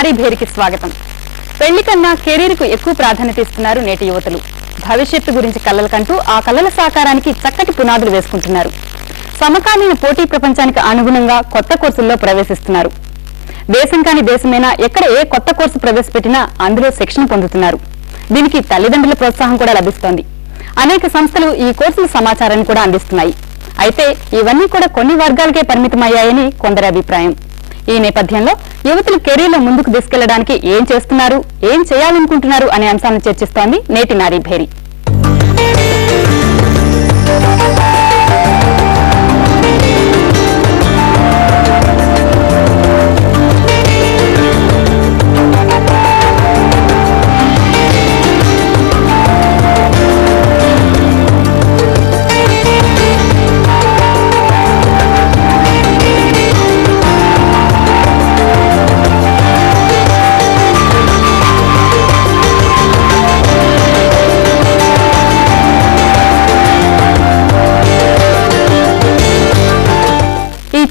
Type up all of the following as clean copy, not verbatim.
నారీ భేరికి స్వాగతం. పెళ్లి కన్నా కెరీర్ కు ఎక్కువ ప్రాధాన్యత ఇస్తున్నారు నేటి యువతులు. భవిష్యత్తు గురించి కలలు కంటూ ఆ కలల సాకారానికి చక్కటి పునాదులు వేసుకుంటున్నారు. సమకాలీన పోటీ ప్రపంచానికి అనుగుణంగా కొత్త కోర్సుల్లో ప్రవేశిస్తున్నారు. దేశం కాని దేశమైనా ఎక్కడ ఏ కొత్త కోర్సు ప్రవేశపెట్టినా అందులో శిక్షణ పొందుతున్నారు. దీనికి తల్లిదండ్రుల ప్రోత్సాహం కూడా లభిస్తోంది. అనేక సంస్థలు ఈ కోర్సుల సమాచారాన్ని కూడా అందిస్తున్నాయి. అయితే ఇవన్నీ కూడా కొన్ని వర్గాలకే పరిమితమయ్యాయని కొందరి అభిప్రాయం. ఈ నేపథ్యంలో యువతులు కెరీర్లో ముందుకు తీసుకెళ్లడానికి ఏం చేస్తున్నారు, ఏం చేయాలనుకుంటున్నారు అనే అంశాలను చర్చిస్తోంది నేటి నారీ భేరి.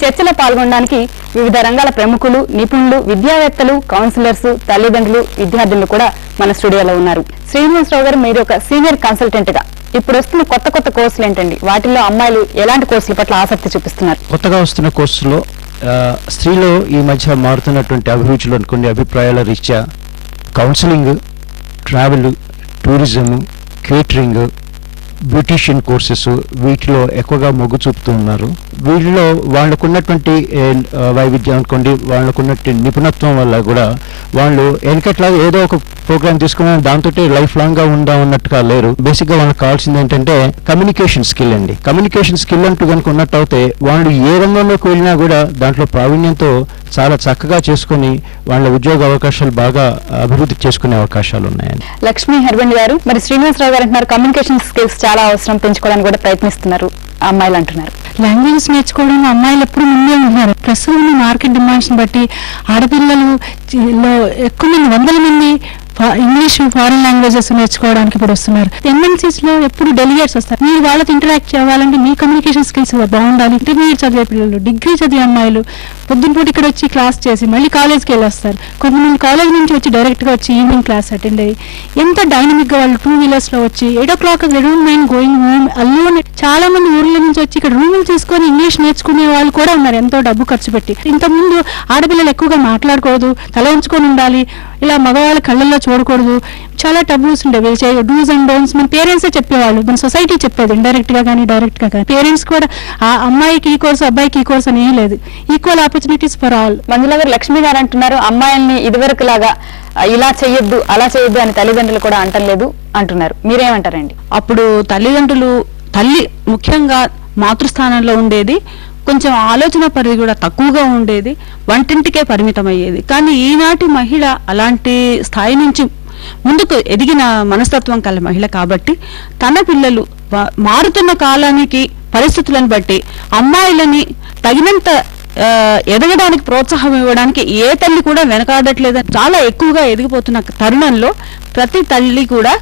చర్చలో పాల్గొనడానికి వివిధ రంగాల ప్రముఖులు, నిపుణులు, విద్యావేత్తలు, కౌన్సిలర్స్, తల్లిదండ్రులు, విద్యార్థులు కూడా మన స్టూడియోలో ఉన్నారు. శ్రీనివాసరావు గారు, మీరు ఒక సీనియర్ కన్సల్టెంట్ గా ఇప్పుడు వస్తున్న కొత్త కోర్సులు ఏంటండి? వాటిల్లో అమ్మాయిలు ఎలాంటి కోర్సుల పట్ల ఆసక్తి చూపిస్తున్నారు? కొత్తగా వస్తున్న కోర్సులో స్త్రీలో ఈ మధ్య మారుతున్నటువంటి అభిరుచులు, కొన్ని అభిప్రాయాల రీత్యా counselling, travel, tourism, catering, beautician courses వీటిలో ఎక్కువగా మొగ్గు చూపుతూ ఉన్నారు. వీటిలో వాళ్ళకున్నటువంటి వైవిధ్యం అనుకోండి, వాళ్ళకున్నటువంటి నిపుణత్వం వల్ల కూడా వాళ్ళు వెనకట్లా ఏదో ఒక ప్రోగ్రామ్ తీసుకుని దాంతో లైఫ్ లాంగ్ గా ఉందాం అన్నట్టుగా లేరు. బేసిక్ గా వాళ్ళకి కావాల్సింది ఏంటంటే కమ్యూనికేషన్ స్కిల్ అండి. కమ్యూనికేషన్ స్కిల్ అంటూ కనుక ఉన్నట్టు అయితే వాళ్ళు ఏ రంగంలోకి వెళ్ళినా కూడా దాంట్లో ప్రావీణ్యంతో చాలా చక్కగా చేసుకుని వాళ్ళ ఉద్యోగ అవకాశాలు బాగా అభివృద్ధి చేసుకునే అవకాశాలు ఉన్నాయండి. లక్ష్మీ హర్బండి గారు, మరి శ్రీనివాసరావు గారు అంటున్నారు కమ్యూనికేషన్ స్కిల్స్ చాలా అవసరం, పెంచుకోవడానికి కూడా ప్రయత్నిస్తున్నారు అమ్మాయిలు అంటున్నారు. లాంగ్వేజెస్ నేర్చుకోవడం అమ్మాయిలు ఎప్పుడు ముందే ఉంటున్నారు. ప్రస్తుతం మార్కెట్ డిమాండ్స్ బట్టి ఆడపిల్లలు ఎక్కువ మంది, వందల మంది ఇంగ్లీష్, ఫారెన్ లాంగ్వేజెస్ నేర్చుకోవడానికి ఇప్పుడు వస్తున్నారు. ఎంఎన్సీస్ లో ఎప్పుడు డెలిగేట్స్ వస్తారు. మీరు వాళ్ళతో ఇంటరాక్ట్ అవ్వాలంటే మీ కమ్యూనికేషన్ స్కిల్స్ బాగుండాలి. ఇంటర్మీడియట్ చదివే పిల్లలు, డిగ్రీ చదివే అమ్మాయిలు పొద్దున పూట ఇక్కడ వచ్చి క్లాస్ చేసి మళ్ళీ కాలేజ్కి వెళ్ళి వస్తారు. కొంతమంది కాలేజ్ నుంచి వచ్చి డైరెక్ట్ గా వచ్చి ఈవినింగ్ క్లాస్ అటెండ్ అయ్యి ఎంత డైనమిక్ గా వాళ్ళు 2 వీలర్స్ లో వచ్చి 8 o'clock గోయింగ్ హోమ్ అల్లోనే. చాలా మంది ఊర్ల నుంచి వచ్చి ఇక్కడ రూములు తీసుకొని ఇంగ్లీష్ నేర్చుకునే వాళ్ళు కూడా ఉన్నారు, ఎంతో డబ్బు ఖర్చు పెట్టి. ఇంతకుముందు ఆడపిల్లలు ఎక్కువగా మాట్లాడకూడదు, తల ఉంచుకొని ఉండాలి, ఇలా మగవాళ్ళ కళ్ళల్లో చూడకూడదు, చాలా టబూస్ ఉండేవి, డూస్ అండ్ డోన్స్ మన పేరెంట్సే చెప్పేవాళ్ళు, మన సొసైటీ చెప్పేది ఇండైరెక్ట్ గా కానీ డైరెక్ట్ గా కానీ. పేరెంట్స్ కూడా ఆ అమ్మాయికి ఈ కోర్సు, అబ్బాయికి ఈ కోర్సు అని ఏం లేదు, ఈక్వల్ ఆపర్చునిటీస్ ఫర్ ఆల్. మంజుల గారు, లక్ష్మి గారు అంటున్నారు అమ్మాయిల్ని ఇదివరకు లాగా ఇలా చేయొద్దు అలా చేయొద్దు అని తల్లిదండ్రులు కూడా అంటలేదు అంటున్నారు. మీరేమంటారండి? అప్పుడు తల్లి ముఖ్యంగా మాతృస్థానంలో ఉండేది, కొంచెం ఆలోచన పరిధి కూడా తక్కువగా ఉండేది, వంటింటికే పరిమితం అయ్యేది. కానీ ఈనాటి మహిళ అలాంటి స్థాయి నుంచి ముందుకు ఎదిగిన మనస్తత్వం కల మహిళ కాబట్టి తన పిల్లలు మారుతున్న కాలానికి పరిస్థితులను బట్టి అమ్మాయిలని తగినంత ఎదగడానికి ప్రోత్సాహం ఇవ్వడానికి ఏ తల్లి కూడా వెనకాడట్లేదని చాలా ఎక్కువగా ఎదిగిపోతున్న తరుణంలో ప్రతి తల్లి కూడా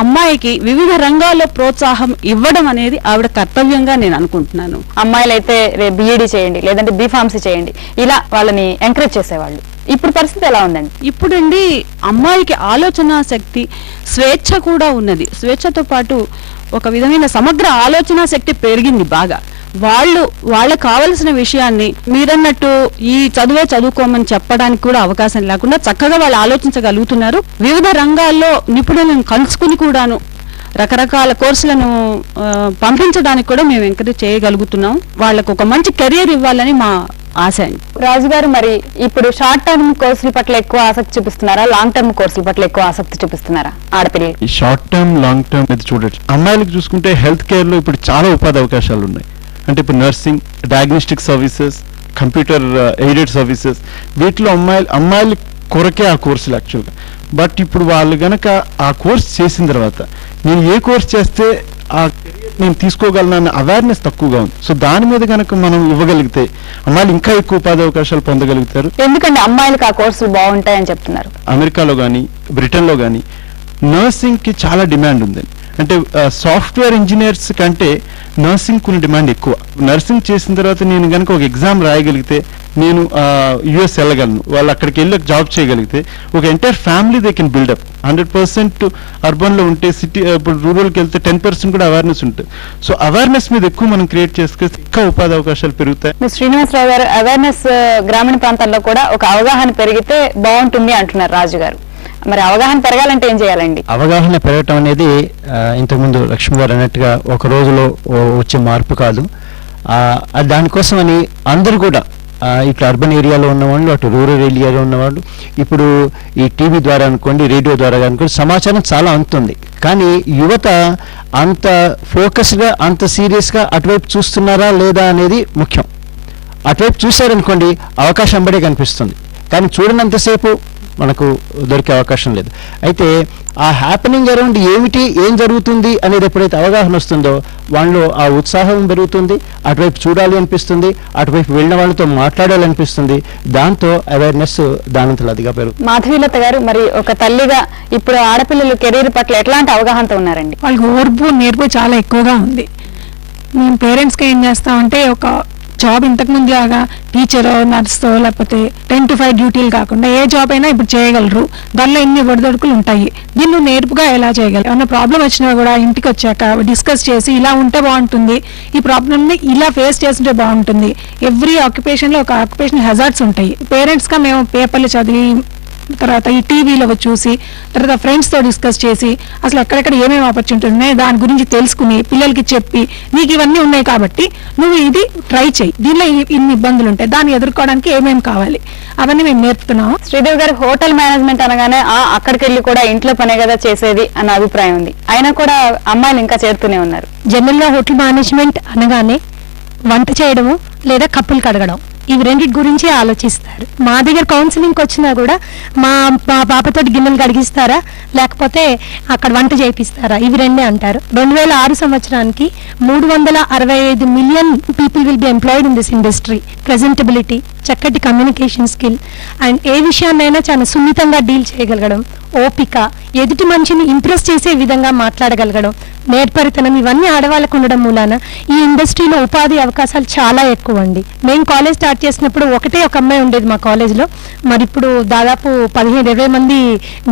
అమ్మాయికి వివిధ రంగాల్లో ప్రోత్సాహం ఇవ్వడం అనేది ఆవిడ కర్తవ్యంగా నేను అనుకుంటున్నాను. అమ్మాయిలైతే బిఈడి చేయండి, లేదంటే బీఫార్మసీ చేయండి, ఇలా వాళ్ళని ఎంకరేజ్ చేసేవాళ్ళు. ఇప్పుడు పరిస్థితి ఎలా ఉందండి? ఇప్పుడండి అమ్మాయికి ఆలోచన శక్తి, స్వేచ్ఛ కూడా ఉన్నది. స్వేచ్ఛతో పాటు ఒక విధమైన సమగ్ర ఆలోచన శక్తి పెరిగింది బాగా. వాళ్ళకు కావలసిన విషయాన్ని మీరన్నట్టు ఈ చదువుకోమని చెప్పడానికి కూడా అవకాశం లేకుండా చక్కగా వాళ్ళు ఆలోచించగలుగుతున్నారు. వివిధ రంగాల్లో నిపుణులను కలుసుకుని కూడాను రకరకాల కోర్సులను పంపించడానికి కూడా మేము ఎంకరేజ్ చేయగలుగుతున్నాం. వాళ్ళకు ఒక మంచి కెరియర్ ఇవ్వాలని మా ఆశ. రాజు గారు, మరి ఇప్పుడు షార్ట్ టర్మ్ కోర్సుల పట్ల ఎక్కువ ఆసక్తి చూపిస్తున్నారా, లాంగ్ టర్మ్ కోర్సుల పట్ల ఎక్కువ ఆసక్తి చూపిస్తున్నారా ఆడపిల్లలు? ఈ షార్ట్ టర్మ్, లాంగ్ టర్మ్ అయితే చూడొచ్చు. అమ్మాయిలకు చూసుకుంటే హెల్త్ కేర్ లో ఇప్పుడు చాలా ఉపాధి అవకాశాలు ఉన్నాయి. అంటే ఇప్పుడు nursing, diagnostic services, computer aided services, వీటిలో అమ్మాయిల కొరకే ఆ కోర్సులు యాక్చువల్గా. బట్ ఇప్పుడు వాళ్ళు గనక ఆ కోర్స్ చేసిన తర్వాత నేను ఏ కోర్స్ చేస్తే ఆ కెరియర్ నేను తీసుకోగలను అవేర్నెస్ తక్కువగా ఉంది. సో దాని మీద కనుక మనం ఇవ్వగలిగితే అమ్మాయిలు ఇంకా ఎక్కువ ఉపాధి అవకాశాలు పొందగలుగుతారు. ఎందుకంటే అమ్మాయిలకు ఆ కోర్సులు బాగుంటాయని చెప్తున్నారు. అమెరికాలో కానీ బ్రిటన్లో కానీ నర్సింగ్ కి చాలా డిమాండ్ ఉంది. అంటే సాఫ్ట్వేర్ ఇంజనీర్స్ కంటే నర్సింగ్ కొన్ని డిమాండ్ ఎక్కువ. నర్సింగ్ చేసిన తర్వాత నేను కనుక ఒక ఎగ్జామ్ రాయగలిగితే నేను యుఎస్ వెళ్ళగలను, వాళ్ళు అక్కడికి వెళ్ళి జాబ్ చేయగలిగితే ఒక entire family they can buildup. 100% అర్బన్లో ఉంటే సిటీ ఇప్పుడు రూరల్కి వెళ్తే 10% కూడా అవేర్నెస్ ఉంటుంది. సో అవేర్నెస్ మీద ఎక్కువ మనం క్రియేట్ చేసుకుంటే ఇంకా ఉపాధి అవకాశాలు పెరుగుతాయి. శ్రీనివాసరావు గారు, అవేర్నెస్ గ్రామీణ ప్రాంతాల్లో కూడా ఒక అవగాహన పెరిగితే బాగుంటుంది అంటున్నారు రాజు గారు. మరి అవగాహన పెరగాలంటే ఏం చేయాలండి? అవగాహన పెరగటం అనేది ఇంతకుముందు లక్ష్మి గారు అన్నట్టుగా ఒక రోజులో వచ్చే మార్పు కాదు. దానికోసమని అందరూ కూడా ఇటు అర్బన్ ఏరియాలో ఉన్నవాళ్ళు, అటు రూరల్ ఏరియాలో ఉన్నవాళ్ళు ఇప్పుడు ఈ టీవీ ద్వారా అనుకోండి, రేడియో ద్వారా అనుకోండి, సమాచారం చాలా అందుతుంది. కానీ యువత అంత ఫోకస్గా, అంత సీరియస్గా అటువైపు చూస్తున్నారా లేదా అనేది ముఖ్యం. అటువైపు చూశారనుకోండి అవకాశం బడే కనిపిస్తుంది, కానీ చూడనంతసేపు మనకు దొరికే అవకాశం లేదు. అయితే ఆ హ్యాపెనింగ్ అరౌండ్ ఏమిటి, ఏం జరుగుతుంది అనేది ఎప్పుడైతే అవగాహన వస్తుందో వాళ్ళలో ఆ ఉత్సాహం పెరుగుతుంది, అటువైపు చూడాలి అనిపిస్తుంది, అటువైపు వెళ్ళిన వాళ్ళతో మాట్లాడాలనిపిస్తుంది. దాంతో అవేర్నెస్ దానంతలో అదిగా పెరుగుతుంది. మాధవీలత గారు, మరి ఒక తల్లిగా ఇప్పుడు ఆడపిల్లలు కెరీర్ పట్ల ఎట్లాంటి అవగాహనతో ఉన్నారండి? వాళ్ళకి ఓర్పు నేర్పు చాలా ఎక్కువగా ఉంది. మేము పేరెంట్స్గా ఏం చేస్తామంటే ఒక జాబ్ ఇంతకుముందు లాగా టీచరో నర్సో లేకపోతే 10 to 5 డ్యూటీలు కాకుండా ఏ జాబ్ అయినా ఇప్పుడు చేయగలరు. దానిలో ఎన్ని ఒడిదొడుకులు ఉంటాయి, దీన్ని నేర్పుగా ఎలా చేయగలరు. ఏమన్నా ప్రాబ్లం వచ్చినా కూడా ఇంటికి వచ్చాక డిస్కస్ చేసి ఇలా ఉంటే బాగుంటుంది, ఈ ప్రాబ్లమ్ని ఇలా ఫేస్ చేస్తుంటే బాగుంటుంది. ఎవ్రీ ఆక్యుపేషన్లో ఒక ఆక్యుపేషన్ హెజార్డ్స్ ఉంటాయి. పేరెంట్స్గా మేము పేపర్లు చదివి, తర్వాత ఈ టీవీలో చూసి, తర్వాత ఫ్రెండ్స్తో డిస్కస్ చేసి అసలు ఎక్కడెక్కడ ఏమేమి ఆపర్చునిటీ ఉన్నాయి దాని గురించి తెలుసుకుని పిల్లలకి చెప్పి, నీకు ఇవన్నీ ఉన్నాయి కాబట్టి నువ్వు ఇది ట్రై చేయి, దీనిలో ఇన్ని ఇబ్బందులు ఉంటాయి, దాన్ని ఎదుర్కోవడానికి ఏమేమి కావాలి అవన్నీ మేము నేర్పుతున్నాము. శ్రీదేవి గారు, హోటల్ మేనేజ్మెంట్ అనగానే అక్కడికి వెళ్ళి కూడా ఇంట్లో పనే కదా చేసేది అన్న అభిప్రాయం ఉంది. అయినా కూడా అమ్మాయిలు ఇంకా చేరుతూనే ఉన్నారు. జనరల్గా హోటల్ మేనేజ్మెంట్ అనగానే వంట చేయడము లేదా కప్పులు కడగడం, ఇవి రెండింటి గురించి ఆలోచిస్తారు. మా దగ్గర కౌన్సిలింగ్కి వచ్చినా కూడా మా పాపతో గిన్నెలు కడిగిస్తారా లేకపోతే అక్కడ వంట చేయిస్తారా, ఇవి రెండే అంటారు. 2006 సంవత్సరానికి 365 million people will be employed in this industry. Presentability, చక్కటి కమ్యూనికేషన్ స్కిల్ అండ్ ఏ విషయాన్నైనా చాలా సున్నితంగా డీల్ చేయగలగడం, ఓపిక, ఎదుటి మనిషిని ఇంప్రెస్ చేసే విధంగా మాట్లాడగలగడం, నేర్పరితనం, ఇవన్నీ ఆడవాళ్ళకు ఉండడం మూలాన ఈ ఇండస్ట్రీలో ఉపాధి అవకాశాలు చాలా ఎక్కువ అండి. మేము కాలేజ్ స్టార్ట్ చేసినప్పుడు ఒకటే ఒక అమ్మాయి ఉండేది మా కాలేజ్లో. మరి ఇప్పుడు దాదాపు 15-20 మంది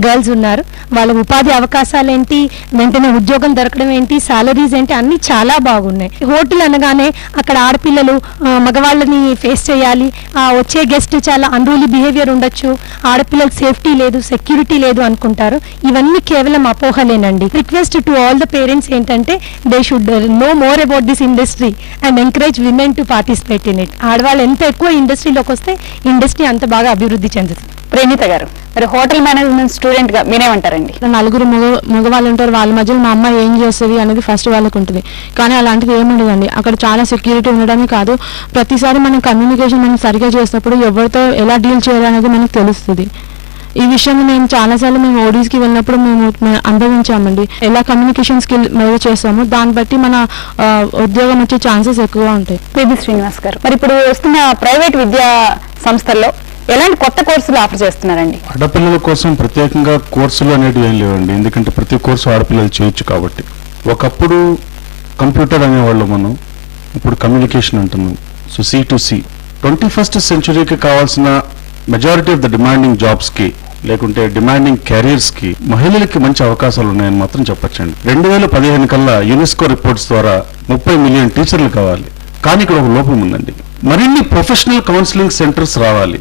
గర్ల్స్ ఉన్నారు. వాళ్ళ ఉపాధి అవకాశాలు ఏంటి, వెంటనే ఉద్యోగం దొరకడం ఏంటి, సాలరీస్ ఏంటి, అన్నీ చాలా బాగున్నాయి. హోటల్ అనగానే అక్కడ ఆడపిల్లలు మగవాళ్ళని ఫేస్ చేయాలి, వచ్చే గెస్ట్ చాలా అన్రూలీ బిహేవియర్ ఉండొచ్చు, ఆడపిల్లలకు సేఫ్టీ లేదు, సెక్యూరిటీ లేదు అనుకుంటారు. ఇవన్నీ కేవలం అపోహలేనండి. Request to all the parents ఏంటంటే they should know more about this industry and encourage women to participate in it. ఆడవాళ్ళు ఎంత ఎక్కువ ఇండస్ట్రీలోకి వస్తే ఇండస్ట్రీ అంత బాగా అభివృద్ధి చెందుతుంది. ప్రేమిత గారు, మరి హోటల్ మేనేజ్మెంట్ స్టూడెంట్ గా మీరేమంటారండి? నలుగురు మగవాళ్ళు ఉంటారు, వాళ్ళ మధ్యలో మా అమ్మాయి ఏం చేస్తుంది అనేది ఫస్ట్ వాళ్ళకు ఉంటుంది. కానీ అలాంటిది ఏముండదండి. అక్కడ చాలా సెక్యూరిటీ ఉండడమే కాదు, ప్రతిసారి మనం కమ్యూనికేషన్ మనం సరిగా చేసినప్పుడు ఎవరితో ఎలా డీల్ చేయాలనేది మనకు తెలుస్తుంది. ఈ విషయం మేము చాలాసార్లు మేము ఓడీస్కి వెళ్ళినప్పుడు మేము అనుభవించామండి. ఎలా కమ్యూనికేషన్ స్కిల్ మీద చేస్తామో దాన్ని బట్టి మన ఉద్యోగం వచ్చే ఛాన్సెస్ ఎక్కువగా ఉంటాయి. పిబి శ్రీనివాస్ గారు, మరి ఇప్పుడు వస్తున్న ప్రైవేట్ విద్యా సంస్థల్లో ఎలాంటి కొత్త కోర్సులు ఆఫర్ చేస్తున్నారండి? ఆడపిల్లల కోసం ప్రత్యేకంగా కోర్సులు అనేవి ఏం లేవండి, ఎందుకంటే ప్రతి కోర్సు ఆడపిల్లలు చేయొచ్చు కాబట్టి. ఒకప్పుడు కంప్యూటర్ అనేవాళ్ళు మనం, ఇప్పుడు కమ్యూనికేషన్ అంటున్నాం. సో C2C 21st సెంచురీకి కావాల్సిన మెజారిటీ ఆఫ్ ద డిమాండింగ్ జాబ్స్కి లేకుంటే డిమాండింగ్ కెరీర్స్కి మహిళలకి మంచి అవకాశాలు ఉన్నాయని మాత్రం చెప్పొచ్చండి. 2015 కల్లా యునెస్కో రిపోర్ట్స్ ద్వారా 30 మిలియన్ టీచర్లు కావాలి. కానీ ఇక్కడ ఒక లోపం ఉందండి, మరిన్ని ప్రొఫెషనల్ కౌన్సిలింగ్ సెంటర్స్ రావాలి.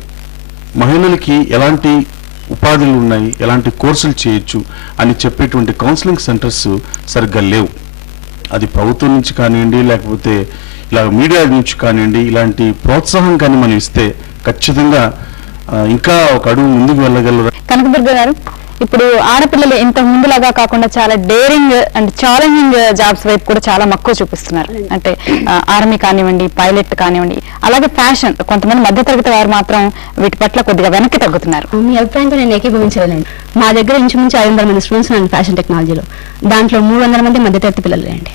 మహిళలకి ఎలాంటి ఉపాధులు ఉన్నాయి, ఎలాంటి కోర్సులు చేయొచ్చు అని చెప్పేటువంటి కౌన్సిలింగ్ సెంటర్స్ సరిగ్గా లేవు. అది ప్రభుత్వం నుంచి కానివ్వండి, లేకపోతే ఇలా మీడియా నుంచి కానివ్వండి, ఇలాంటి ప్రోత్సాహం కానీ మనం ఇస్తే ఖచ్చితంగా ఇంకా ఒక అడుగు ముందుకు వెళ్ళగలరు. కనకదుర్గ గారు, ఇప్పుడు ఆడపిల్లలు ఇంత ముందులాగా కాకుండా చాలా డేరింగ్ అండ్ ఛాలెంజింగ్ జాబ్స్ వైపు కూడా చాలా మక్కువ చూపిస్తున్నారు. అంటే ఆర్మీ కానివ్వండి, పైలట్ కానివ్వండి, అలాగే ఫ్యాషన్. కొంతమంది మధ్యతరగతి వారు మాత్రం వీటి పట్ల కొద్దిగా వెనక్కి తగ్గుతున్నారు. మీ అభిప్రాయంతో నేను ఏకీభవించలేనండి. మా దగ్గర ఇంచుమించు 500 మంది స్టూడెంట్స్ అండి ఫ్యాషన్ టెక్నాలజీలో. దాంట్లో 300 మంది మధ్యతరగతి పిల్లలే అండి.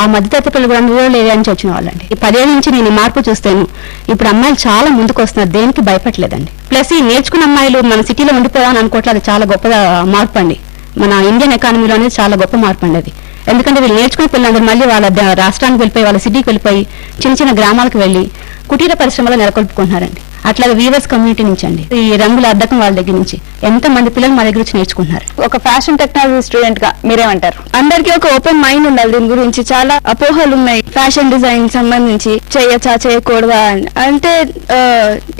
ఆ మధ్యతరగతి పిల్లలు కూడా రూరల్ ఏరియా నుంచి వచ్చిన వాళ్ళండి. ఈ 10 ఏళ్ళ నుంచి నేను మార్పు చూస్తాను. ఇప్పుడు అమ్మాయిలు చాలా ముందుకు వస్తున్నారు, దేనికి భయపడలేదండి. ప్లస్ ఈ నేర్చుకున్న అమ్మాయిలు మన సిటీలో ఉండిపోవాలని అనుకోవట్లేదు, అది చాలా గొప్ప మార్పు అండి. మన ఇండియన్ ఎకానమీలో అనేది చాలా గొప్ప మార్పు అండి అది. ఎందుకంటే వీళ్ళు నేర్చుకునే పిల్లలందరూ మళ్ళీ వాళ్ళ రాష్ట్రానికి వెళ్ళిపోయి వాళ్ళ సిటీకి వెళ్ళిపోయి చిన్న చిన్న గ్రామాలకు వెళ్ళి కుటీర పరిశ్రమలో నెలకొల్పుకుంటున్నారండి. అట్లాగే వీవర్స్ కమ్యూనిటీ నుంచి అండి, ఈ రంగుల అద్దకం వాళ్ళ దగ్గర నుంచి ఎంత మంది పిల్లలు మా దగ్గర వచ్చి నేర్చుకుంటున్నారు. ఒక ఫ్యాషన్ టెక్నాలజీ స్టూడెంట్ గా మీరేమంటారు? అందరికీ ఒక ఓపెన్ మైండ్ ఉండాలి. దీని గురించి చాలా అపోహలు ఉన్నాయి. ఫ్యాషన్ డిజైన్ సంబంధించి చేయొచ్చా చేయకూడదా అని. అంటే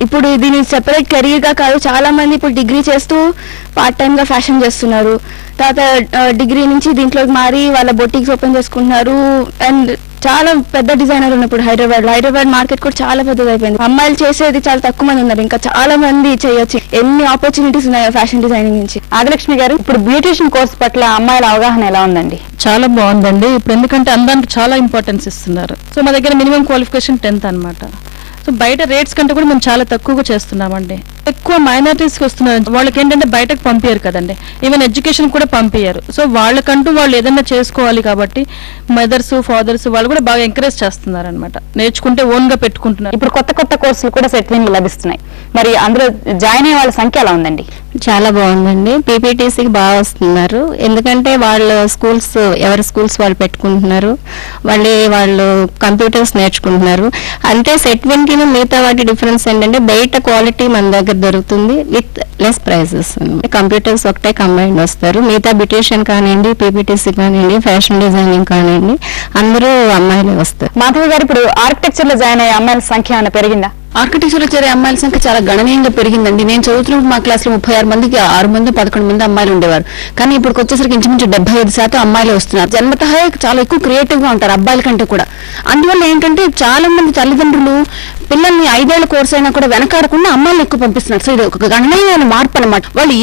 ఇప్పుడు దీని సెపరేట్ కెరీర్ గా కాదు, చాలా మంది ఇప్పుడు డిగ్రీ చేస్తూ పార్ట్ టైమ్ గా ఫ్యాషన్ చేస్తున్నారు. తర్వాత డిగ్రీ నుంచి దీంట్లోకి మారి వాళ్ళ బొటిక్స్ ఓపెన్ చేసుకుంటున్నారు. అండ్ చాలా పెద్ద డిజైనర్ ఉన్నప్పుడు హైదరాబాద్ మార్కెట్ కూడా చాలా పెద్దది అయిపోయింది. అమ్మాయిలు చేసేది చాలా తక్కువ మంది ఉన్నారు, ఇంకా చాలా మంది చేయొచ్చు. ఎన్ని ఆపర్చునిటీస్ ఉన్నాయో ఫ్యాషన్ డిజైనింగ్ నుంచి. ఆదిలక్ష్మి గారు, ఇప్పుడు బ్యూటిషియన్ కోర్స్ పట్ల అమ్మాయిల అవగాహన ఎలా ఉందండి? చాలా బాగుందండి. ఇప్పుడు ఎందుకంటే అందానికి చాలా ఇంపార్టెన్స్ ఇస్తున్నారు. సో మా దగ్గర మినిమం క్వాలిఫికేషన్ 10th అనమాట. సో బయట రేట్స్ కంటే కూడా మేము చాలా తక్కువగా చేస్తున్నామండి. ఎక్కువ మైనారిటీస్కి వస్తున్నారు. వాళ్ళకి ఏంటంటే బయటకు పంపించారు కదండి, ఈవెన్ ఎడ్యుకేషన్ కూడా పంపించారు. సో వాళ్ళకంటూ వాళ్ళు ఏదైనా చేసుకోవాలి కాబట్టి మదర్స్ ఫాదర్స్ వాళ్ళు కూడా బాగా ఎంకరేజ్ చేస్తున్నారు అనమాట. నేర్చుకుంటే ఓన్ గా పెట్టుకుంటున్నారు. ఇప్పుడు కొత్త కొత్త కోర్సులు కూడా సెట్లింగ్ లభిస్తున్నాయి. మరి అందులో జాయిన్ అయ్యే వాళ్ళ సంఖ్య ఎలా ఉందండి? చాలా బాగుందండి. పీపీటీసీకి బాగా వస్తున్నారు. ఎందుకంటే వాళ్ళ స్కూల్స్ ఎవరి స్కూల్స్ వాళ్ళు పెట్టుకుంటున్నారు, వాళ్ళు కంప్యూటర్స్ నేర్చుకుంటున్నారు. అంటే సెట్1 కి మిగతా వాటి డిఫరెన్స్ ఏంటంటే బయట క్వాలిటీ మన దగ్గర దొరుకుతుంది విత్ లెస్ ప్రైజెస్. కంప్యూటర్స్ ఒకటే కంబైండ్ వస్తారు. మిగతా బ్యూటిషియన్ కానివ్వండి, పీపీటీసీ కానివ్వండి, ఫ్యాషన్ డిజైనింగ్ కానివ్వండి, అందరూ అమ్మాయిలే వస్తారు. మాధవి గారు, ఇప్పుడు ఆర్కిటెక్చర్ లో జాయిన్ అయ్యే అమ్మాయిల సంఖ్య ఏమైనా పెరిగిందా? ఆర్కిటెక్చర్ లో చేరే అమ్మాయిల సంఖ్య చాలా గణనీయంగా పెరిగిందండి. నేను చదువుతున్నప్పుడు మా క్లాస్ లో 36 మందికి 6 మంది 11 మంది అమ్మాయిలు ఉండేవారు. కానీ ఇప్పుడు వచ్చేసరికి ఇంచుమించు 75% అమ్మాయిలు వస్తున్నారు. జన్మతః చాలా ఎక్కువ క్రియేటివ్ గా ఉంటారు అబ్బాయిల కంటే కూడా. అందువల్ల ఏంటంటే చాలా మంది తల్లిదండ్రులు పిల్లల్ని 5 ఏళ్ల కోర్స్ అయినా కూడా వెనకాడకుండా అమ్మాయిలు ఎక్కువ పంపిస్తున్నారు. సో ఇది ఒక గణనీయమైన మార్పు అనమాట. వాళ్ళు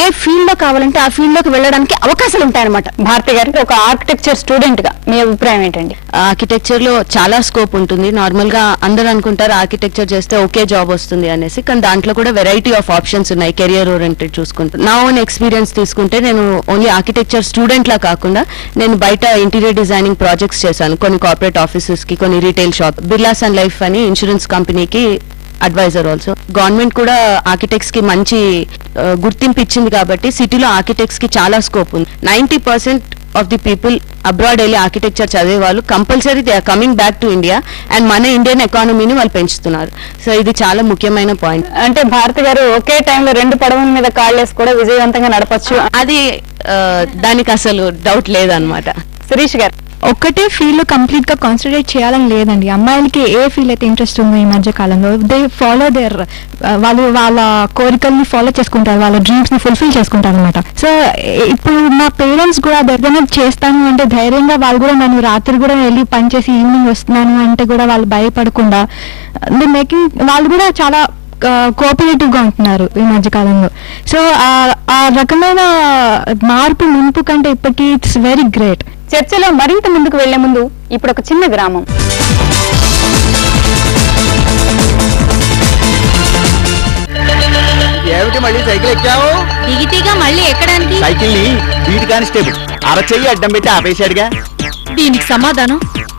ఏ ఫీల్డ్ లో కావాలంటే ఆ ఫీల్డ్ లోకి వెళ్ళడానికి అవకాశాలు ఉంటాయన్నమాట. భారతి గారు, ఒక ఆర్కిటెక్చర్ స్టూడెంట్ గా మీ అభిప్రాయం ఏంటండి? ఆర్కిటెక్చర్ లో చాలా స్కోప్ ఉంటుంది. నార్మల్ గా అందరూ అనుకుంటారు ఆర్కిటెక్చర్ చేస్తే ఒకే జాబ్ వస్తుంది అనేసి, కానీ దాంట్లో కూడా వెరైటీ ఆఫ్ ఆప్షన్స్ ఉన్నాయి. కెరియర్ ఓరియంటెడ్ చూసుకుంటే నా ఓన్ ఎక్స్పీరియన్స్ తీసుకుంటే నేను ఓన్లీ ఆర్కిటెక్చర్ స్టూడెంట్ లా కాకుండా నేను బయట ఇంటీరియర్ డిజైనింగ్ ప్రాజెక్ట్స్ చేశాను. కొన్ని కార్పొరేట్ ఆఫీసెస్ కి, కొన్ని retail shop, Birla sun life అని ఇన్సూరెన్స్ కంపెనీకి అడ్వైజర్ ఆల్సో. గవర్నమెంట్ కూడా ఆర్కిటెక్ట్స్ కి మంచి గుర్తింపు ఇచ్చింది కాబట్టి సిటీలో ఆర్కిటెక్ట్స్ కి చాలా స్కోప్ ఉంది. 90% ఆఫ్ ది పీపుల్ అబ్రాడ్ వెళ్ళి ఆర్కిటెక్చర్ చదివే వాళ్ళు compulsory they are coming back to India and మన ఇండియన్ ఎకానమీని వాళ్ళు పెంచుతున్నారు. సో ఇది చాలా ముఖ్యమైన పాయింట్. అంటే భారతి గారు, ఒకే టైంలో 2 పడవల మీద కాళ్ళేసి కూడా విజయవంతంగా నడపచ్చు, అది దానికి అసలు డౌట్ లేదనమాట. శిరీష్ గారు, ఒక్కటే ఫీల్డ్ లో కంప్లీట్ గా కాన్సన్ట్రేట్ చేయాలని లేదండి. అమ్మాయిలకి ఏ ఫీల్డ్ అయితే ఇంట్రెస్ట్ ఉందో ఈ మధ్య కాలంలో దే ఫాలో దేర్ వాళ్ళు వాళ్ళ కోరికల్ని ఫాలో చేసుకుంటారు, వాళ్ళ డ్రీమ్స్ ని ఫుల్ఫిల్ చేసుకుంటారు అనమాట. సో ఇప్పుడు మా పేరెంట్స్ కూడా ఏదైనా చేస్తాను అంటే ధైర్యంగా వాళ్ళు కూడా నన్ను రాత్రి కూడా వెళ్ళి పనిచేసి ఈవినింగ్ వస్తున్నాను అంటే కూడా వాళ్ళు భయపడకుండా వాళ్ళు కూడా చాలా కోఆపరేటివ్ గా ఉంటున్నారు ఈ మధ్య కాలంలో. సో ఆ రకమైన మార్పు మునుపు కంటే ఇప్పటికీ ఇట్స్ వెరీ గ్రేట్. చర్చలో మరింత ముందుకు వెళ్లే ముందు ఇప్పుడు ఒక చిన్న విరామం. ఏమిటి మళ్ళీ సైకిల్ ఎక్కావు? దిగితేగా మళ్ళీ ఎక్కడానికి? సైకిల్ ని బీట్ కానిస్టేబుల్ అరచెయ్యి అడ్డం పెట్టి ఆపేశాడుగా. దీనికి సమాధానం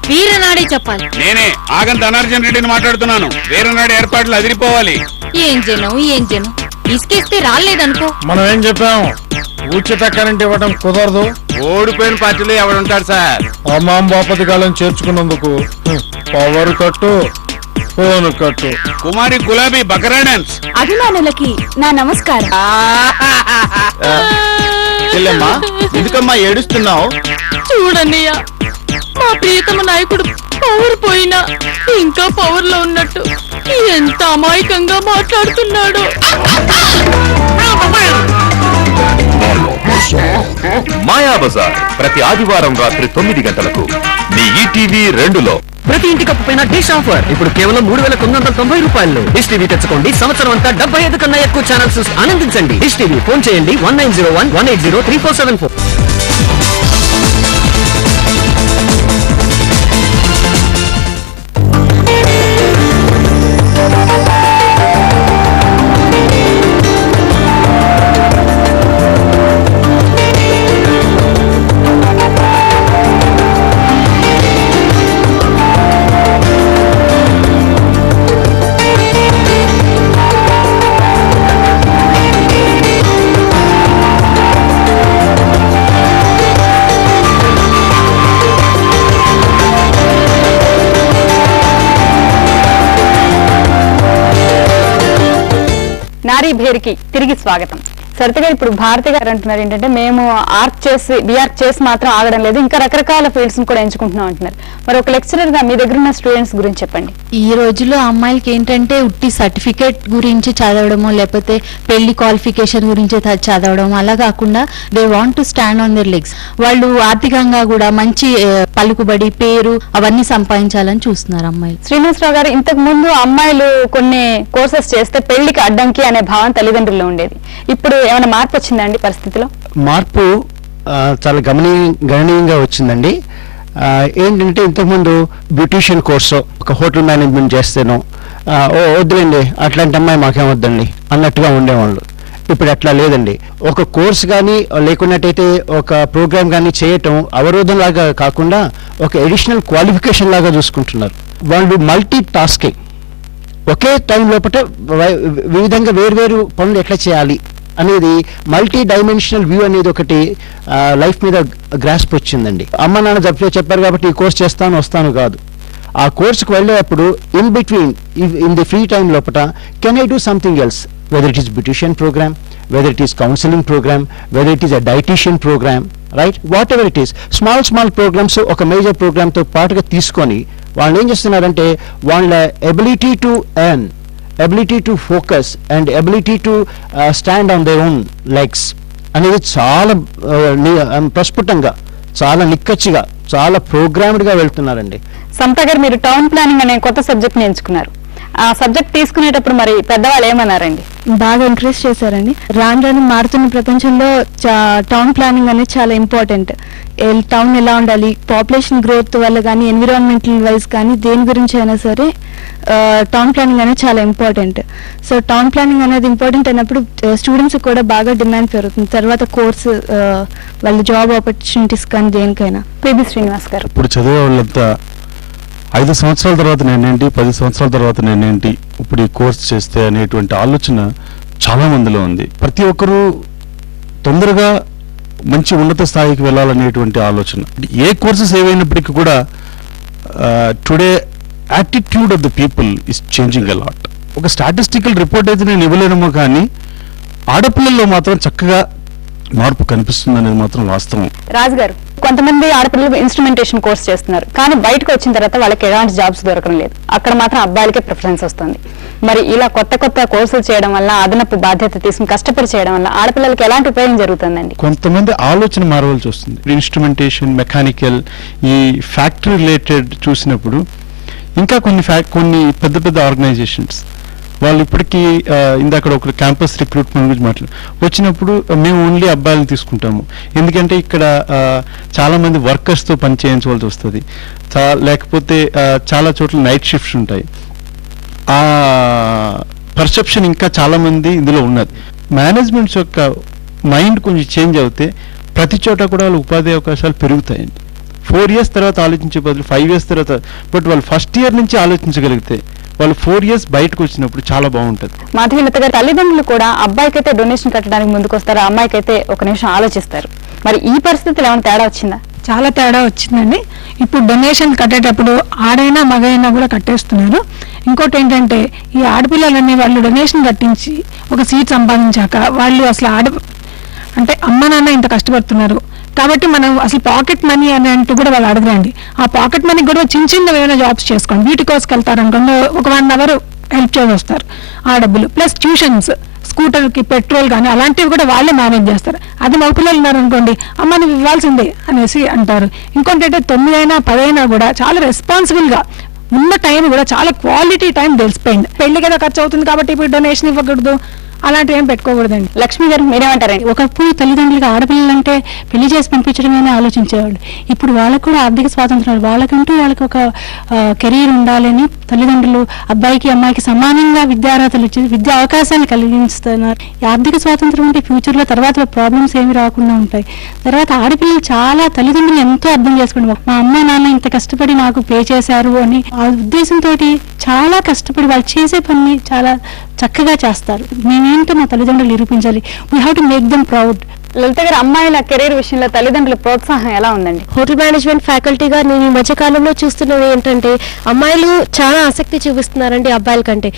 వీరనాడే చెప్పాలి. నేనే ఆగం ధనార్జన్ రెడ్డిని మాట్లాడుతున్నాను. వీరనాడు ఏర్పాట్లు అదిరిపోవాలి. ఏం జనం ఇసుకేస్తే రాలేదనుకో. మనం ఏం చెప్పాము, ఉచిత కరెంట్ ఇవ్వడం కుదరదు. ఓడిపోయిన పార్టీలో ఎవడుంటాడు సార్? అమ్మాం బాపతి కాలం చేర్చుకున్నందుకు పవర్ కట్టు, ఫోన్ కట్టు. కుమారి గులాబీ బకరా డాన్స్. అభిమానులకి నా నమస్కారం. చెల్లెమ్మా, ఎందుకమ్మా ఏడుస్తున్నావు? చూడన్నయ్యా, మా ప్రియతమ నాయకుడు పవర్ పోయినా ఇంకా పవర్ లో ఉన్నట్టు ఎంత అమాయకంగా మాట్లాడుతున్నాడు. మాయాబజార్ ప్రతి ఆదివారం రాత్రి 9 గంటలకు మీ ఈటీవీ 2లో. ప్రతి ఇంటి కప్పు పైన డిష్ ఆఫర్ ఇప్పుడు కేవలం 3,990 రూపాయలు. డిష్ టీవీ తెచ్చుకోండి. సంవత్సరం అంతా 75 కన్నా ఎక్కువ ఛానల్స్ ఆనందించండి. Dish TV. ఫోన్ చేయండి 1901-180-3474. భారీ భేరికి తిరిగి స్వాగతం. సరిత గారు, ఇప్పుడు భారతి గారు అంటున్నారు ఏంటంటే మేము బీఆర్క్ చేసి మాత్రం ఆగడం లేదు, ఇంకా రకరకాల ఫీల్డ్స్ కూడా ఎంచుకుంటున్నాం అంటున్నారు. మరి ఒక లెక్చరర్ గా మీ దగ్గర ఉన్న స్టూడెంట్స్ గురించి చెప్పండి. ఈ రోజుల్లో అమ్మాయిలకి ఏంటంటే ఉట్టి సర్టిఫికేట్ గురించి చదవడమో లేకపోతే పెళ్లి క్వాలిఫికేషన్ గురించి చదవడం అలా కాకుండా they want to stand on their legs. వాళ్ళు ఆర్థికంగా కూడా మంచి పలుకుబడి, పేరు అవన్నీ సంపాదించాలని చూస్తున్నారు అమ్మాయిలు. శ్రీనివాసరావు గారు, ఇంతకు ముందు అమ్మాయిలు కొన్ని కోర్సెస్ చేస్తే పెళ్లికి అడ్డంకి అనే భావం తల్లిదండ్రుల్లో ఉండేది. ఇప్పుడు ఏమైనా మార్పు వచ్చిందండి పరిస్థితిలో? మార్పు చాలా గణనీయంగా వచ్చిందండి. ఏంటంటే ఇంతకుముందు బ్యూటీషియన్ కోర్సు, ఒక హోటల్ మేనేజ్మెంట్ చేస్తేనో వద్దులేండి అట్లాంటి అమ్మాయి మాకేం వద్దండి అన్నట్టుగా ఉండేవాళ్ళు. ఇప్పుడు అట్లా లేదండి. ఒక కోర్స్ కానీ లేకున్నట్టయితే ఒక ప్రోగ్రామ్ కానీ చేయటం అవరోధం లాగా కాకుండా ఒక ఎడిషనల్ క్వాలిఫికేషన్ లాగా చూసుకుంటున్నారు. వాళ్ళు మల్టీ టాస్కింగ్, ఒకే టైం లోపల వివిధంగా వేర్వేరు పనులు ఎట్లా చేయాలి అనేది మల్టీ డైమెన్షనల్ వ్యూ అనేది ఒకటి లైఫ్ మీద గ్రాస్ప్ వచ్చిందండి. అమ్మ నాన్న చెప్పారు కాబట్టి ఈ కోర్స్ చేస్తాను వస్తాను కాదు. ఆ కోర్సుకు వెళ్ళేటప్పుడు in between in the free time లోపల can I do something else, whether it is beautician programme, whether it is counseling program, whether it is a dietitian program, right, whatever it is, small programs ఒక major programme తో పాటుగా తీసుకొని వాళ్ళు ఏం చేస్తున్నారంటే వాళ్ళ ability to earn, ability to focus and ability to stand on their own legs అనేది చాలా ప్రస్ఫుటంగా, చాలా నిక్కచ్చిగా, చాలా ప్రోగ్రామ్డ్ గా వెళ్తున్నారండి. సంత గారు, మీరు టౌన్ ప్లానింగ్ అనే కొత్త సబ్జెక్ట్ ని ఎంచుకున్నారు. ఆ సబ్జెక్ట్ తీసుకునేటప్పుడు మరి పెద్దవాళ్ళు ఏమన్నారండి? బాగా ఎంకరేజ్ చేశారండి. రాను మారుతున్న ప్రపంచంలో టౌన్ ప్లానింగ్ అనేది చాలా ఇంపార్టెంట్. టౌన్ ఎలా ఉండాలి, పాపులేషన్ గ్రోత్ వల్ల కానీ ఎన్విరాన్మెంటల్ వైజ్ కానీ దేని గురించి అయినా సరే టౌన్ ప్లానింగ్ అనేది చాలా ఇంపార్టెంట్. సో టౌన్ ప్లానింగ్ అనేది ఇంపార్టెంట్ అయినప్పుడు స్టూడెంట్స్ కూడా బాగా డిమాండ్ పెరుగుతుంది. తర్వాత కోర్సు, వాళ్ళ జాబ్ ఆపర్చునిటీస్ కానీ దేనికైనా. పిబి శ్రీనివాస్ గారు, ఇప్పుడు చదివే వాళ్ళంతా 5 సంవత్సరాల తర్వాత నేనేంటి, 10 సంవత్సరాల తర్వాత నేనేంటి, ఇప్పుడు ఈ కోర్స్ చేస్తే అనేటువంటి ఆలోచన చాలా మందిలో ఉంది. ప్రతి ఒక్కరూ తొందరగా మంచి ఉన్నత స్థాయికి వెళ్ళాలనేటువంటి ఆలోచన. ఏ కోర్సెస్ ఏవైనప్పటికీ కూడా today attitude of the people is changing a lot. ఒక స్టాటిస్టికల్ రిపోర్ట్ అయితే నేను ఇవ్వలేనేమో కానీ ఆడపిల్లల్లో మాత్రం చక్కగా మార్పు కనిపిస్తుంది అనేది మాత్రం వాస్తవం. రాజు గారు, కొంతమంది ఆడపిల్లలు ఇన్స్ట్రుమెంటేషన్ కోర్స్ చేస్తున్నారు, కానీ బయటకు వచ్చిన తర్వాత వాళ్ళకి ఎలాంటి జాబ్స్ దొరకడం లేదు. అక్కడ మాత్రం అబ్బాయిలకే ప్రిఫరెన్స్ వస్తుంది. మరి ఇలా కొత్త కోర్సులు చేయడం వల్ల, అదనపు బాధ్యత తీసుకుని కష్టపడి చేయడం వల్ల ఆడపిల్లలకి ఎలాంటి ఉపయోగం జరుగుతుందండి? కొంతమంది ఆలోచన మారవలసి వస్తుంది. ఇన్స్ట్రుమెంటేషన్, మెకానికల్, ఈ ఫ్యాక్టరీ రిలేటెడ్ చూసినప్పుడు ఇంకా కొన్ని పెద్ద ఆర్గనైజేషన్స్ వాళ్ళు ఇప్పటికీ ఇందాక ఒక క్యాంపస్ రిక్రూట్మెంట్ గురించి వచ్చినప్పుడు మేము ఓన్లీ అబ్బాయిలను తీసుకుంటాము, ఎందుకంటే ఇక్కడ చాలా మంది వర్కర్స్తో పని చేయించవలసి వస్తుంది, లేకపోతే చాలా చోట్ల నైట్ షిఫ్ట్స్ ఉంటాయి. ఆ పర్సెప్షన్ ఇంకా చాలా మంది ఇందులో ఉన్నది. మేనేజ్మెంట్స్ యొక్క మైండ్ కొంచెం చేంజ్ అవుతే ప్రతి చోట కూడా వాళ్ళ ఉపాధి అవకాశాలు పెరుగుతాయండి. 4 years తర్వాత ఆలోచించే బదులు 5 years తర్వాత, బట్ వాళ్ళు ఫస్ట్ ఇయర్ నుంచి ఆలోచించగలిగితే వాళ్ళు 4 years బయటకు వచ్చినప్పుడు చాలా బాగుంటుంది. మాధవీలత గారు, తల్లిదండ్రులు కూడా అబ్బాయికైతే డొనేషన్ కట్టడానికి ముందుకు వస్తారు, అమ్మాయికైతే ఒక నిమిషం ఆలోచిస్తారు. మరి ఈ పరిస్థితులు ఏమైనా తేడా వచ్చిందా? చాలా తేడా వచ్చిందండి. ఇప్పుడు డొనేషన్ కట్టేటప్పుడు ఆడైనా మగైనా కూడా కట్టేస్తున్నారు. ఇంకోటి ఏంటంటే ఈ ఆడపిల్లలని వాళ్ళు డొనేషన్ కట్టించి ఒక సీట్ సంపాదించాక వాళ్ళు అసలు అంటే అమ్మ నాన్న ఇంత కష్టపడుతున్నారు కాబట్టి మనం అసలు పాకెట్ మనీ అని అంటూ కూడా వాళ్ళు అడగరండి. ఆ పాకెట్ మనీ కూడా చిన్న ఏమైనా జాబ్స్ చేసుకోండి, బ్యూటీ కోర్స్కి వెళ్తారనుకోండి, ఒక 1 hour హెల్ప్ చేసి వస్తారు. ఆ డబ్బులు ప్లస్ ట్యూషన్స్, స్కూటర్కి పెట్రోల్ కానీ అలాంటివి కూడా వాళ్ళే మేనేజ్ చేస్తారు. అది మగ పిల్లలు ఉన్నారనుకోండి, అమ్మ నువ్వు ఇవ్వాల్సిందే అనేసి అంటారు. ఇంకోటి అంటే 9 అయినా 10 అయినా కూడా చాలా రెస్పాన్సిబుల్గా ఉన్న టైం కూడా చాలా క్వాలిటీ టైం తెలిసిపోయింది. పెళ్లికి ఏదో ఖర్చు అవుతుంది కాబట్టి ఇప్పుడు డొనేషన్ ఇవ్వకూడదు, అలాంటివి ఏం పెట్టుకోకూడదండి. లక్ష్మి గారు, మీరేమంటారండి? ఒకప్పుడు తల్లిదండ్రులుగా ఆడపిల్లలంటే పెళ్లి చేసి పంపించడమేనే ఆలోచించేవాళ్ళు. ఇప్పుడు వాళ్ళకు కూడా ఆర్థిక స్వాతంత్రం, వాళ్ళకంటూ వాళ్ళకి ఒక కెరీర్ ఉండాలని తల్లిదండ్రులు అబ్బాయికి అమ్మాయికి సమానంగా విద్యార్హతలు ఇచ్చి విద్యా అవకాశాన్ని కలిగిస్తున్నారు. ఆర్థిక స్వాతంత్రం ఉంటే ఫ్యూచర్ లో తర్వాత ప్రాబ్లమ్స్ ఏమి రాకుండా ఉంటాయి. తర్వాత ఆడపిల్లలు చాలా తల్లిదండ్రులు ఎంతో అర్థం చేసుకోండి, మా అమ్మ నాన్న ఇంత కష్టపడి నాకు పే చేశారు అని ఆ ఉద్దేశంతో చాలా కష్టపడి వాళ్ళు చేసే పని చాలా చక్కగా చేస్తారు. మేమేంటో మా తల్లిదండ్రులు నిరూపించాలి. We have to make them proud. Lalitha గారు, అమ్మాయిల కెరీర్ విషయంలో తల్లిదండ్రుల ప్రోత్సాహం ఎలా ఉందండి? హోటల్ మేనేజ్మెంట్ ఫ్యాకల్టీగా నేను ఈ మధ్య కాలంలో చూస్తున్నది ఏంటంటే అమ్మాయిలు చాలా ఆసక్తి చూపిస్తున్నారండి అబ్బాయిల కంటే.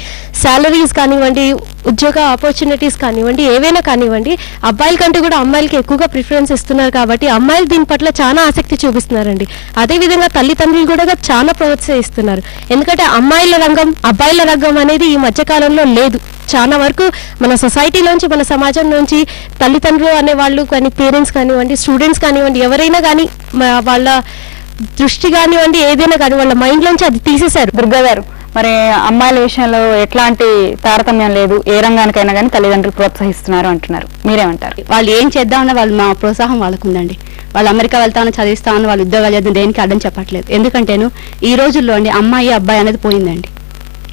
సాలరీస్ కానివ్వండి, ఉద్యోగ ఆపర్చునిటీస్ కానివ్వండి, ఏవైనా కానివ్వండి, అబ్బాయిల కంటే కూడా అమ్మాయిలకి ఎక్కువగా ప్రిఫరెన్స్ ఇస్తున్నారు కాబట్టి అమ్మాయిలు దీని పట్ల చాలా ఆసక్తి చూపిస్తున్నారండి. అదేవిధంగా తల్లిదండ్రులు కూడా చాలా ప్రోత్సహిస్తున్నారు. ఎందుకంటే అమ్మాయిల రంగం అబ్బాయిల రంగం అనేది ఈ మధ్య కాలంలో లేదు. చాలా వరకు మన సొసైటీలోంచి, మన సమాజం నుంచి తల్లిదండ్రులు అనేవాళ్ళు కానీ, పేరెంట్స్ కానివ్వండి, స్టూడెంట్స్ కానివ్వండి, ఎవరైనా కానీ వాళ్ళ దృష్టి కానివ్వండి, ఏదైనా కానీ వాళ్ళ మైండ్లోంచి అది తీసేశారు. దుర్గా గారు, మరి అమ్మాయిల విషయంలో ఎట్లాంటి తారతమ్యం లేదు, ఏ రంగానికైనా కానీ తల్లిదండ్రులు ప్రోత్సహిస్తున్నారు అంటున్నారు, మీరేమంటారు? వాళ్ళు ఏం చేద్దామన్నా వాళ్ళు మా ప్రోత్సాహం వాళ్ళకు ఉందండి. వాళ్ళు అమెరికా వెళ్తామని చదివిస్తామని వాళ్ళు ఉద్యోగాలు చేద్దాం దేనికి అడ్డం చెప్పట్లేదు. ఎందుకంటేను ఈ రోజుల్లో అండి అమ్మాయి అబ్బాయి అనేది పోయిందండి.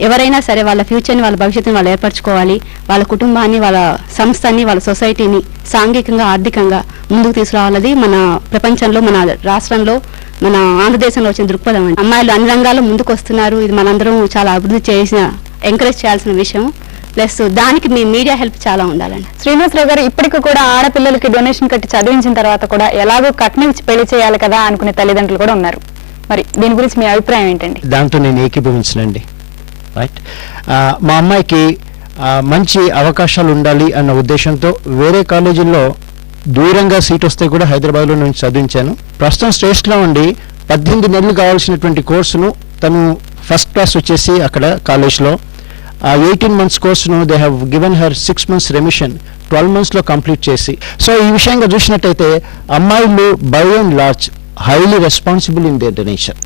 ఎవరైనా సరే వాళ్ళ ఫ్యూచర్ని, వాళ్ళ భవిష్యత్తుని వాళ్ళు ఏర్పరచుకోవాలి. వాళ్ళ కుటుంబాన్ని, వాళ్ళ సంస్థని, వాళ్ళ సొసైటీని సాంఘికంగా, ఆర్థికంగా ముందుకు తీసుకురావాలది మన ప్రపంచంలో, మన రాష్ట్రంలో, మన ఆంధ్రదేశంలో వచ్చిన దృక్పథం అండి. అమ్మాయిలు అన్ని రంగాల్లో ముందుకు వస్తున్నారు. ఇది మనందరం చాలా అభివృద్ధి ఎంకరేజ్ చేయాల్సిన విషయం. ప్లస్ దానికి మీ మీడియా హెల్ప్ చాలా ఉండాలండి. శ్రీనివాసరావు గారు, ఇప్పటికి కూడా ఆడపిల్లలకి డొనేషన్ కట్టి చదివించిన తర్వాత కూడా ఎలాగో కట్నం పెళ్లి చేయాలి కదా అనుకునే తల్లిదండ్రులు కూడా ఉన్నారు. మరి దీని గురించి మీ అభిప్రాయం ఏంటండి? దాంతో నేను ఏకీభవించనండి. రైట్, మా అమ్మాయికి మంచి అవకాశాలు ఉండాలి అన్న ఉద్దేశంతో వేరే కాలేజీల్లో దూరంగా సీట్ వస్తే కూడా హైదరాబాద్లో నుంచి చదివించాను. ప్రస్తుతం స్టేట్స్లో ఉండి 18 నెలలు కావాల్సినటువంటి కోర్సును తను ఫస్ట్ క్లాస్ వచ్చేసి అక్కడ కాలేజ్లో 18 months కోర్సును they have given her 6 months remission 12 monthsలో కంప్లీట్ చేసి. సో ఈ విషయంగా చూసినట్టయితే అమ్మాయిలు by and large highly responsible in their donation.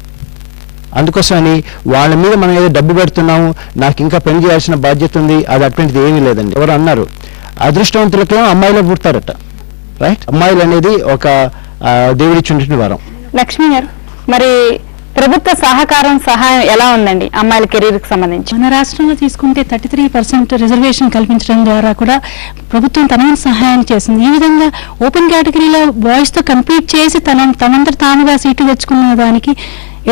అందుకోసమని వాళ్ళ మీద మనం ఏదో డబ్బు పెడుతున్నాము, నాకు ఇంకా పెళ్లి చేయాల్సిన బాధ్యత ఉంది, అది అటువంటిది ఏమీ లేదండి. ఎవరు అన్నారు, అదృష్టవంతులకేమో అమ్మాయిలో పుడతారట. రైట్, అమ్మాయిలు అనేది ఒక దేవుడిచ్చినటువంటి వరం. లక్ష్మి గారు, మరి ప్రభుత్వ సహాయం ఎలా ఉందండి అమ్మాయిల కెరీర్ కి సంబంధించి? మన రాష్ట్రంలో తీసుకుంటే 33% రిజర్వేషన్ కల్పించడం ద్వారా కూడా ప్రభుత్వం తన సహాయం చేసింది. ఈ విధంగా ఓపెన్ కేటగిరీలో బాయ్స్ తో కంపీట్ చేసి తనంతట తానుగా సీటు తెచ్చుకున్న దానికి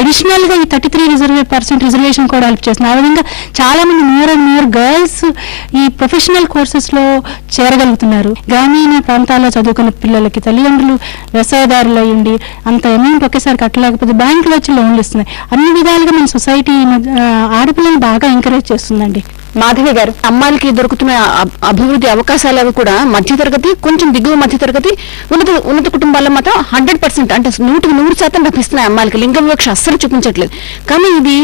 అడిషనల్ గా ఈ 33% రిజర్వేషన్ కూడా హెల్ప్ చేస్తుంది. ఆ విధంగా చాలా మంది మోర్ అండ్ మోర్ గర్ల్స్ ఈ ప్రొఫెషనల్ కోర్సెస్ లో చేరగలుగుతున్నారు. గ్రామీణ ప్రాంతాల్లో చదువుకున్న పిల్లలకి తల్లిదండ్రులు వ్యవసాయదారులు అయ్యండి అంత అమౌంట్ ఒకేసారి కట్టలేకపోతే బ్యాంకులు వచ్చి లోన్లు ఇస్తున్నాయి. అన్ని విధాలుగా మన సొసైటీ ఆడపిల్లలు బాగా ఎంకరేజ్ చేస్తుందండి. మాధవి గారు, అమ్మాయిలకి దొరుకుతున్న అభివృద్ధి అవకాశాలు అవి కూడా మధ్యతరగతి, కొంచెం దిగువ మధ్యతరగతి, ఉన్నత కుటుంబాల్లో మాత్రం 100% అంటే 100% లభిస్తున్నాయి. అమ్మాయిలకి లింగ వివక్ష అస్సలు చూపించట్లేదు. కానీ ఇది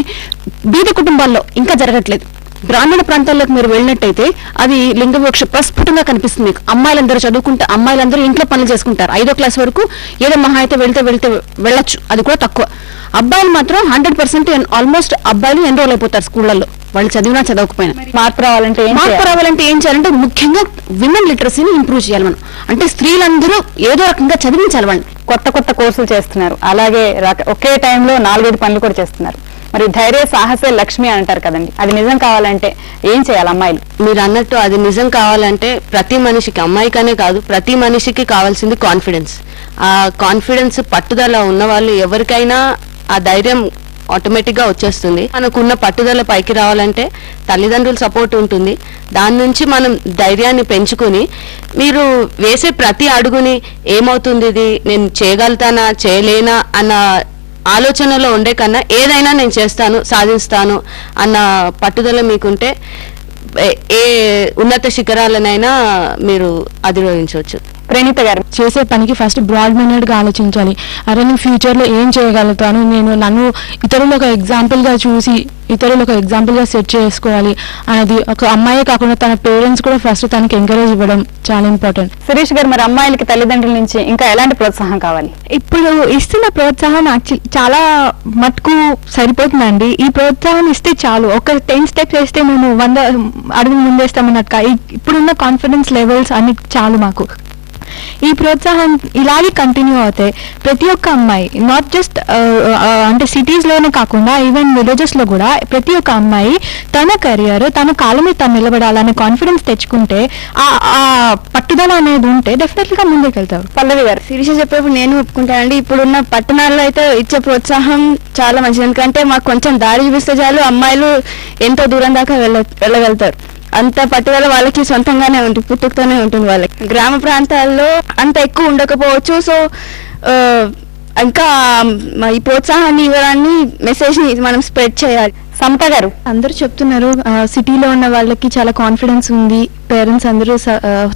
బీద కుటుంబాల్లో ఇంకా జరగట్లేదు. గ్రామీణ ప్రాంతాల్లోకి మీరు వెళ్ళినట్టయితే అది లింగ వివక్ష ప్రస్ఫుటంగా కనిపిస్తుంది మీకు. అమ్మాయిలందరూ చదువుకుంటే, అమ్మాయిలందరూ ఇంట్లో పనులు చేసుకుంటారు. 5వ క్లాస్ వరకు ఏదో మహా అయితే వెళ్ళొచ్చు, అది కూడా తక్కువ. అబ్బాయిలు మాత్రం 100% ఆల్మోస్ట్ అబ్బాయిలు ఎన్రోల్ అయిపోతారు స్కూళ్లలో, వాళ్ళు చదివినా చదవకపోయినా. మార్పు రావాలంటే ఏం చేయాలంటే ముఖ్యంగా విమెన్ లిటరసీని ఇంప్రూవ్ చేయాలి మనం. అంటే స్త్రీలందరూ ఏదో రకంగా చదివించాలి వాళ్ళని. కొత్త కోర్సులు చేస్తున్నారు, అలాగే ఒకే టైంలో 4-5 పనులు కూడా చేస్తున్నారు. మరి ధైర్య సాహసే లక్ష్మి అంటారు కదండి, అది నిజం కావాలంటే ఏం చేయాలి అమ్మాయిలు? మీరు అన్నట్టు అది నిజం కావాలంటే ప్రతి మనిషికి, అమ్మాయికనే కాదు ప్రతి మనిషికి కావాల్సింది కాన్ఫిడెన్స్. ఆ కాన్ఫిడెన్స్, పట్టుదల ఉన్న వాళ్ళు ఎవరికైనా ఆ ధైర్యం ఆటోమేటిక్ గా వచ్చేస్తుంది. మనకున్న పట్టుదల పైకి రావాలంటే తల్లిదండ్రుల సపోర్ట్ ఉంటుంది. దాని నుంచి మనం ధైర్యాన్ని పెంచుకుని మీరు వేసే ప్రతి అడుగుని ఏమవుతుంది, ఇది నేను చేయగలుగుతానా చేయలేనా అన్న ఆలోచనలో ఉండే కన్నా ఏదైనా నేను చేస్తాను, సాధిస్తాను అన్న పట్టుదల మీకుంటే ఏ ఉన్నత శిఖరాలనైనా మీరు అధిరోహించవచ్చు. ప్రణీత గారు, చేసే పనికి ఫస్ట్ బ్రాడ్ మైండెడ్ గా ఆలోచించాలి. అరే నేను ఫ్యూచర్ లో ఏం చేయగలుగుతాను, నన్ను ఇతరులు ఒక ఎగ్జాంపుల్ గా చూసి ఇతరులు ఒక ఎగ్జాంపుల్ గా సెట్ చేసుకోవాలి అనేది. ఒక అమ్మాయి కాకుండా తన పేరెంట్స్ కూడా ఫస్ట్ తనకి ఎంకరేజ్ ఇవ్వడం చాలా ఇంపార్టెంట్. సురేష్ గారు, మరి అమ్మాయిలకి తల్లిదండ్రుల నుంచి ఇంకా ఎలాంటి ప్రోత్సాహం కావాలి? ఇప్పుడు ఇస్తున్న ప్రోత్సాహం చాలా మటుకు సరిపోతుందండి. ఈ ప్రోత్సాహం ఇస్తే చాలు. ఒక 10 steps వేస్తే మేము 100 అడుగులు ముందేస్తామన్నట్టుగా ఇప్పుడున్న కాన్ఫిడెన్స్ లెవెల్స్ అన్ని చాలు మాకు. ఈ ప్రోత్సాహం ఇలాగే కంటిన్యూ అవుతాయి. ప్రతి ఒక్క అమ్మాయి, నాట్ జస్ట్ అంటే సిటీస్ లోనే కాకుండా ఈవెన్ విలేజెస్ లో కూడా ప్రతి ఒక్క అమ్మాయి తన కెరియర్, తన కాళ్ళ మీద తను నిలబడాలనే కాన్ఫిడెన్స్ తెచ్చుకుంటే, ఆ పట్టుదల అనేది ఉంటే డెఫినెట్లీ గా ముందుకు వెళ్తారు. పల్లవి గారు, శిరీష చెప్పేప్పుడు నేను ఒప్పుకుంటానండి. ఇప్పుడున్న పట్టణాల్లో అయితే ఇచ్చే ప్రోత్సాహం చాలా మంచిది. ఎందుకంటే మాకు కొంచెం దారి చూపిస్తే చాలు అమ్మాయిలు ఎంతో దూరం దాకా వెళ్ళగలుగుతారు. అంత పట్టుదల వాళ్ళకి సొంతంగానే ఉంటుంది, పుట్టుకతోనే ఉంటుంది వాళ్ళకి. గ్రామ ప్రాంతాల్లో అంత ఎక్కువ ఉండకపోవచ్చు. సో ఇంకా ఈ ప్రోత్సాహాన్ని ఇవ్వడాన్ని మెసేజ్ ని మనం స్ప్రెడ్ చేయాలి. సమత గారు, అందరూ చెప్తున్నారు సిటీలో ఉన్న వాళ్ళకి చాలా కాన్ఫిడెన్స్ ఉంది, పేరెంట్స్ అందరూ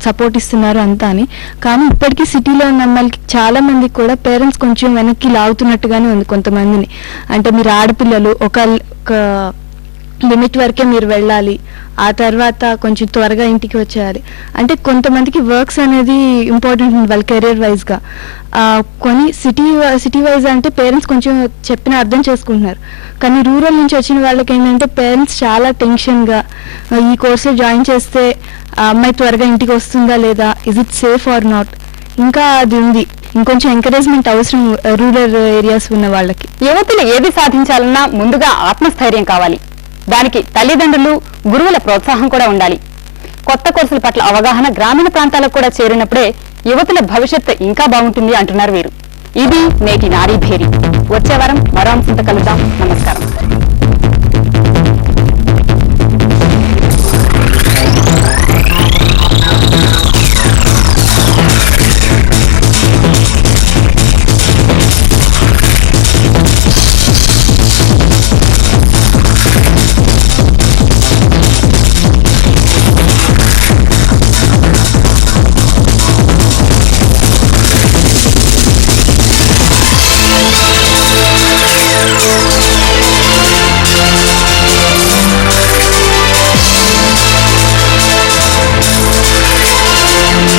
సపోర్ట్ ఇస్తున్నారు అంతా అని. కానీ ఇప్పటికీ సిటీలో ఉన్న అమ్మాయిలకి చాలా మందికి కూడా పేరెంట్స్ కొంచెం వెనక్కి లాగుతున్నట్టుగానే ఉంది కొంతమందిని. అంటే మీరు ఆడపిల్లలు ఒక లిమిట్ వరకే మీరు వెళ్ళాలి, ఆ తర్వాత కొంచెం త్వరగా ఇంటికి వచ్చేయాలి. అంటే కొంతమందికి వర్క్స్ అనేది ఇంపార్టెంట్ ఉంది వాళ్ళ కెరీర్ వైజ్గా. కొన్ని సిటీ వైజ్ అంటే పేరెంట్స్ కొంచెం చెప్పిన అర్థం చేసుకుంటున్నారు. కానీ రూరల్ నుంచి వచ్చిన వాళ్ళకి ఏంటంటే పేరెంట్స్ చాలా టెన్షన్గా ఈ కోర్సులో జాయిన్ చేస్తే ఆ అమ్మాయి త్వరగా ఇంటికి వస్తుందా లేదా, is it safe or not, ఇంకా అది ఉంది. ఇంకొంచెం ఎంకరేజ్మెంట్ అవసరం రూరల్ ఏరియాస్ ఉన్న వాళ్ళకి. యువతులు ఏది సాధించాలన్నా ముందుగా ఆత్మస్థైర్యం కావాలి. దానికి తల్లిదండ్రులు, గురువుల ప్రోత్సాహం కూడా ఉండాలి. కొత్త కోర్సుల పట్ల అవగాహన గ్రామీణ ప్రాంతాలకు కూడా చేరినప్పుడే యువతుల భవిష్యత్తు ఇంకా బాగుంటుంది అంటున్నారు వీరు. ఇది నేటి నారీ భేరి. వచ్చే వారం మరో అంశంతో కలుద్దాం. నమస్కారం.